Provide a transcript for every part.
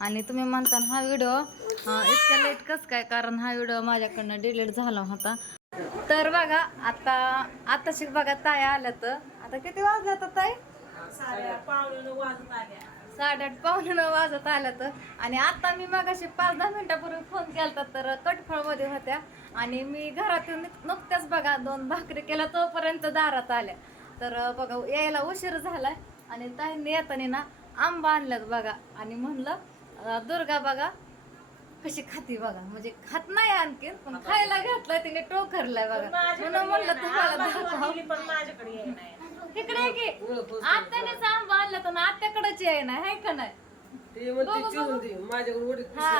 आणि तुम्ही म्हणता हा व्हिडिओ इतक्या लेट कस काय? कारण हा व्हिडिओ माझ्याकडनं डिलीट झाला होता. तर बघा आता आताशी बघा ताई आल्या तर. आता किती वाजले आता ताई? साडेआठ पावणे नऊ वाजत आल्या तर. आणि आता मी मगाशी पाच दहा मिनिटापूर्वी फोन केला तर कटफळमध्ये होत्या. आणि मी घरातून नुकत्याच बघा दोन भाकरी केल्या तोपर्यंत दारात आल्या. तर बघा यायला उशीर झालाय. आणि ताईंनी येताना ना आंबा आणल्यात बघा. आणि म्हणलं दुर्गा बघा कशी खाती बघा. म्हणजे खात नाही आणखी पण खायला घातलाय तिने टोकरलाय बघा. म्हणून म्हणलं तुम्हाला दाखवावं. पण माझ्याकडे येई नाही इकडे ये की. आत्यानेच आंबा आणला तर आत्याकडेच आहे ना हाय का नाही? हा.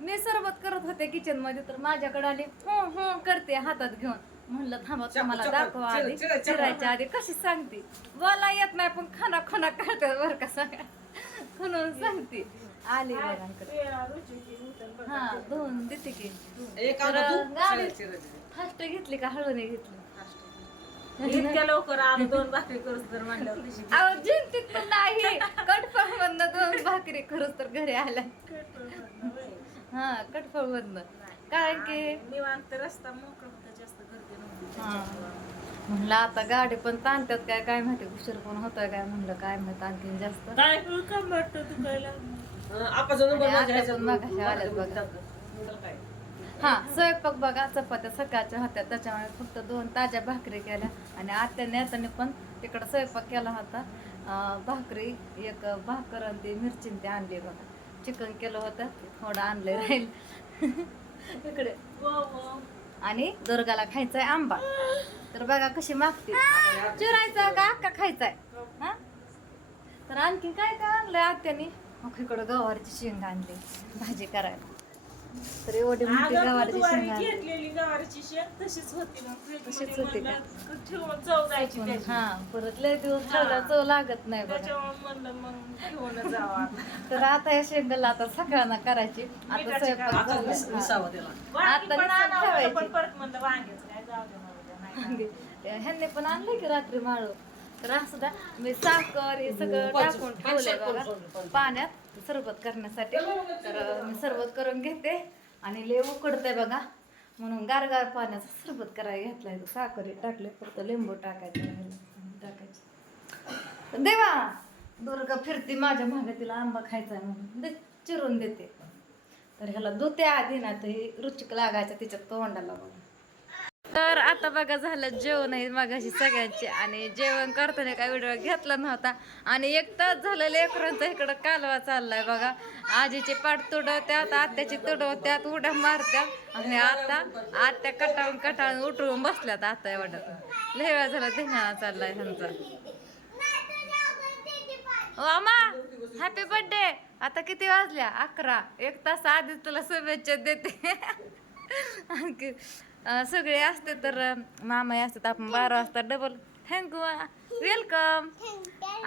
मी सरबत करत होते किचनमध्ये तर माझ्याकडे आली हो हो करते हातात घेऊन. म्हणलं थांबा तुम्हाला दाखवा आधी. चिरा, चिरा, चिरायच्या आधी कशी सांगते. बोला येत नाही पण खाना खाना करते बरं का सगळ्या म्हणून सांगते. आली बघा. हा धुवून देते की. गाडी-. फास्ट घेतली का? हळूने घेतली. इतक्या लवकर आलो दोन भाकरी करूच तर म्हणल्यावर कशी अहो जिंतीत पण नाही. कटफळ मधनं दोन भाकरी करूच तर घरी आल्या. हा कटफळ मधनं. कारण की? निवांत रस्ता मोकळा होता जास्त गर्दी नव्हती हा. म्हणलं आता गाडी पण ताणतात काय काय माहिती उशीर पण होतोय काय म्हणलं काय माहीत आणखीन जास्त. काय का हा, आपाचा नंबर आणि माझ्या आता पण मागाशी आल्यात बघा. ह्याच्यात. काय? हा स्वयंपाक बघा चपात्या सकाळच्या होत्या त्याच्यामुळे फक्त दोन ताज्या भाकरी केल्या. आणि आत्याने येताना पण तिकडं स्वयंपाक केला होता. अं, भाकरी एक भाकर आणि ती मिरची आणि ते आणली बघा. चिकन केलं होतं ते थोडं आणलंय राहील. इकडे. आणि दुर्गाला खायचाय आंबा. तर बघा कशी मागते. चिरायचा का अक्का खायचाय? हा? तर आणखी काय काय आणलंय आत्याने? मग इकडं गवारची शेंग आणली भाजी करायला. तर एवढी मोठी गवारची शेंग आणली. घेतलेली गवारीची शेंग तशीच होती मग fridge तशीच होती का? ठेवून जायची त्याची. हा परत लय दिवस ठेवला चव लागत नाही बघा. त्याच्यामुळे म्हणलं मग घेऊन जावा. तर आता या शेंगाला आता सगळ्यांना करायची. आता मिठाची स्वयंपाक आता चाललाय. मिस- मिसावं त्याला. वांगी आता पण नुसतं आणावं होतं, ठेवायची. पण परत म्हणलं वांग्याच काय जाऊ दे मरू दे, नाही का? ह्यांनी पण आणलंय की रात्री माळू तर असं मी साखर हे सगळं टाकून ठेवलंय बघा. पाण्यात सरबत करण्यासाठी. तर मी सरबत करून घेते आणि लय उकडतंय बघा. म्हणून गारगार पाण्याचं सरबत करायला घेतलाय. साखर टाकले फक्त लिंबू टाकायचं. टाकायचं. देवा दुर्गा फिरती माझ्या मागे. तिला आंबा खायचा आहे म्हणून दे चिरून देते. तर ह्याला धुते आधी ना तर हे रुचिक लागायचं तिच्या तोंडाला बघा. तर आता बघा झालं जेवण आहे मागाशी सगळ्यांचे. आणि जेवण करताना काय व्हिडिओ घेतला नव्हता. आणि एक तास झालं लेकरांचा इकडं कालवा चाललाय बघा. आजीचे पाठ तुडवत्यात आत्याची तुडवत्यात उड्या मारत्यात. आणि आता आत्या कटाळून कटाळून उठवून बसल्यात आता वाटत लय वेळा झाला धिंगाणा चाललाय ह्यांचा. ओ हॅपी बर्थडे आता किती वाजल्या? अकरा. एक तास आधीच तुला शुभेच्छा देते. आणखी सगळे असते तर मामाही असतात आपण बारा वाजता डबल थँक्यू वेलकम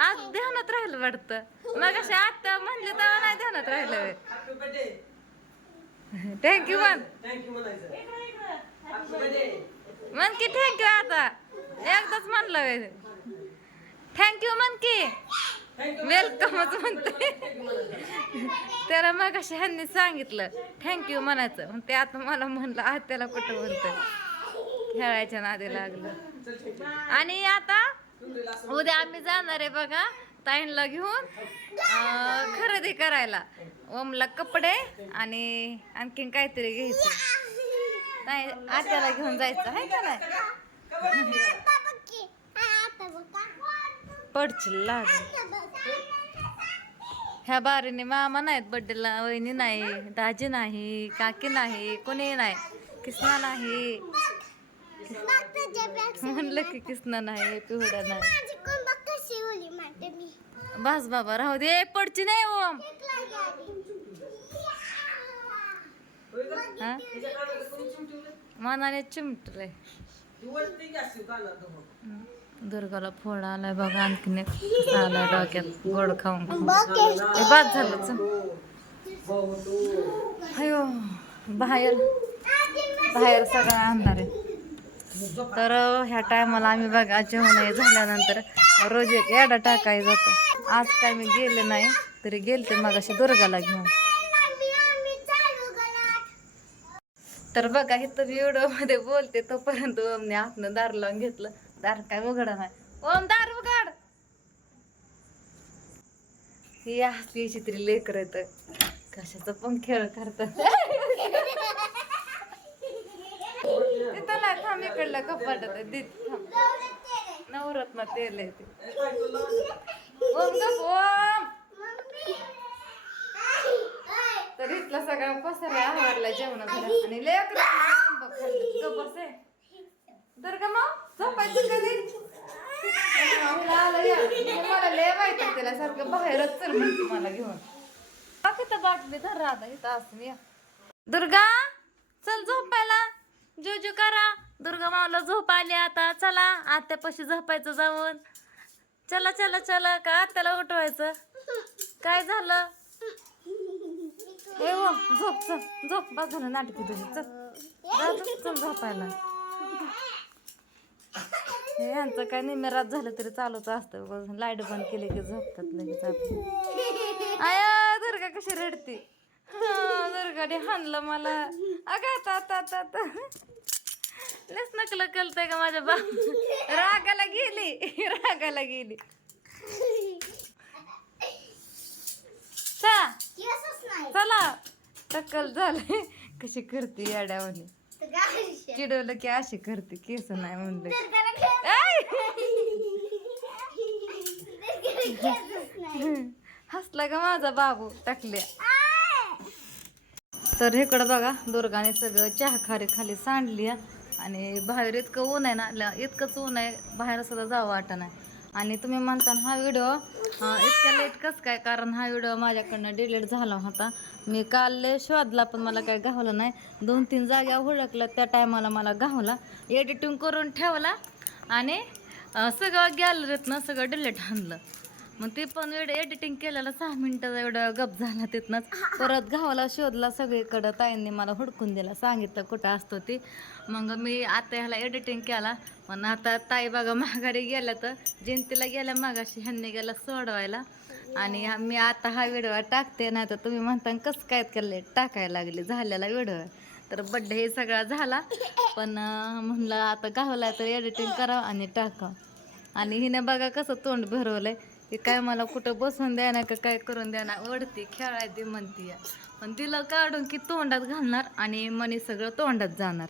आज ध्यानात राहिलं वाटतं. मग असे आता म्हणले तेव्हा नाही ध्यानात राहिलं. Thank you birthday. म्हण की थँक्यू आता. एकदाच म्हणलं थँक्यू म्हण की. वेलकमच म्हणते त्याला मग अशी ह्यांनी सांगितलं थँक्यू म्हणायचं. मग ते आता मला म्हणलं आज त्याला कुठं म्हणतं खेळायच्या नादी लागलं. आणि आता उद्या आम्ही जाणार आहे बघा ताईंला घेऊन खरेदी करायला. ओमला कपडे आणि आणखीन काहीतरी घ्यायचं. ताई आत्याला घेऊन जायचं आहे का नाही? लागेल ह्या बारीने मामा नाहीत बड्डेला वहिनी नाही दाजी नाही काकी नाही कोणी नाही किसना नाही. म्हणलं की किसना नाही पिवड्या नाही. बस बाबा राहू दे पडची नाही ओम हा? मनाने चिमटलंय दुर्गाला फोड आलाय बघा आणखीन आलाय डोक्यात गोड खाऊन. बाद झालं अयो बाहेर. बाहेर सगळं आणणार आहे. तर ह्या टायमाला आम्ही बघा जेवण झाल्यानंतर रोज एक एडा टाकाय जातो. आज काय मी गेले नाही तरी गेलते मग अशा दुर्गाला घेऊन. तर बघा हे तर व्हिडिओमध्ये बोलते तोपर्यंत आपण दार लावून घेतलं. दार काय उघडा नाही. ओम दार उघड. ही असली चित्री लेकर येत कशाचं पण खेळ करत तिथं ना थांब इकडलं कपाट नवरत्न तेल आहे ते. ओम गप ओम. तर इथला सगळा पसारा आवडला जेवणात आणि लेकर आंबा बस आहे तर का मग झोपायचं कधी मला या. मग मला लय माहिती त्याला सारखं बाहेरच चल म्हणते मला घेऊन. बाकी तर बाटली धर राधा इथं असं या. दुर्गा चल झोपायला. जोजो करा. दुर्गा मावला झोप आली आता. चला आत्यापाशी झोपायचं जाऊन. चला चला चला. का आत्याला उठवायचं? काय झालं? हे हो झोप चल. झोप. बस झालं नाटकी तुझी. चल. चल झोपायला. हे यांचं काय निमेरात झालं तरी चालूच असतं लाइट बंद केली की झोपतात लगेच आपली आया दुर्गा कशी रडते? दुर्गाने हाणलं मला. अगं आता आता आता लस नकल कलतंय का माझ्या बा रागाला गेली. रागाला गेली. चा चला. टक्कल झाले कशी करते याड्यावानी? चिडवलं की अशी करते केस नाही म्हणलं हसला का माझा बाबू? टाकल्या तर इकडं बघा दुर्गाने सगळं चहा खारी खाली सांडली आणि बाहेर इतकं ऊन आहे ना इतकंच ऊन आहे बाहेर सुद्धा जावं वाटत नाही. आणि तुम्ही म्हणता हा व्हिडिओ इतक्या लेट कसं काय? कारण हा व्हिडिओ माझ्याकडनं डिलीट झाला होता. मी काल लय शोधला पण मला काय गावलं नाही. दोन तीन जाग्या हुडकल्या त्या टायमाला मला गावला एडिटिंग करून ठेवला आणि सगळं गॅलरीतनं सगळं डिलीट आणलं. मग ते पण एवढं एडिटिंग केलेलं सहा मिनिटं एवढं गप झाला तिथनंच. परत गावाला शोधला सगळीकडं ताईंनी मला हुडकून दिला सांगितलं कुठं असतो ती. मग मी आता ह्याला एडिटिंग केला. पण आता ताई बघा माघारी गेल्या तर जयंतीला गेल्या मागाशी ह्यांनी गेला सोडवायला. आणि हा- मी आता हा व्हिडिओ टाकते नाही तर तुम्ही म्हणता कसं काय केलं टाकायला लागले? झालेला व्हिडिओ. तर बड्डे हे सगळा झाला. पण म्हणलं आता गावला तर एडिटिंग करावं आणि टाकावं. आणि हिने बघा कसं तोंड भरवलंय. की काय मला कुठं बसून द्या ना का काय करून द्या ना ओढती खेळायची म्हणती. या. पण तिला काढून की तोंडात घालणार आणि मनी सगळं तोंडात जाणार.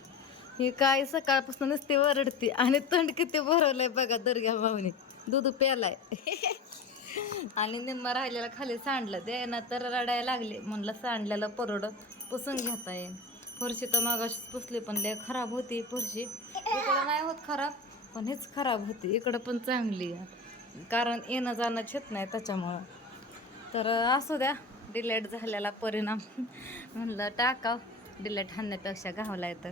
ही काय सकाळपासून नुसती वरडती आणि तोंड किती भरवलंय बघा दुर्गा भाऊनी. दूध प्यालाय. आणि निम्मा राहिलेला खाली सांडलं. ते ना तर रडायला लागले. म्हणलं सांडलेलं परोड पुसून घेता येईल फरशी तर मागाशीच पुसली पण लय खराब होती फरशी. इकडं नाही होत खराब पण हेच खराब होती. इकडं पण चांगली आहे. कारण येणं जाणं छेत नाही त्याच्यामुळं. तर असू द्या डिलेट झालेला परिणाम. म्हणलं टाकाव डिलेट हाणण्यापेक्षा आहे तर.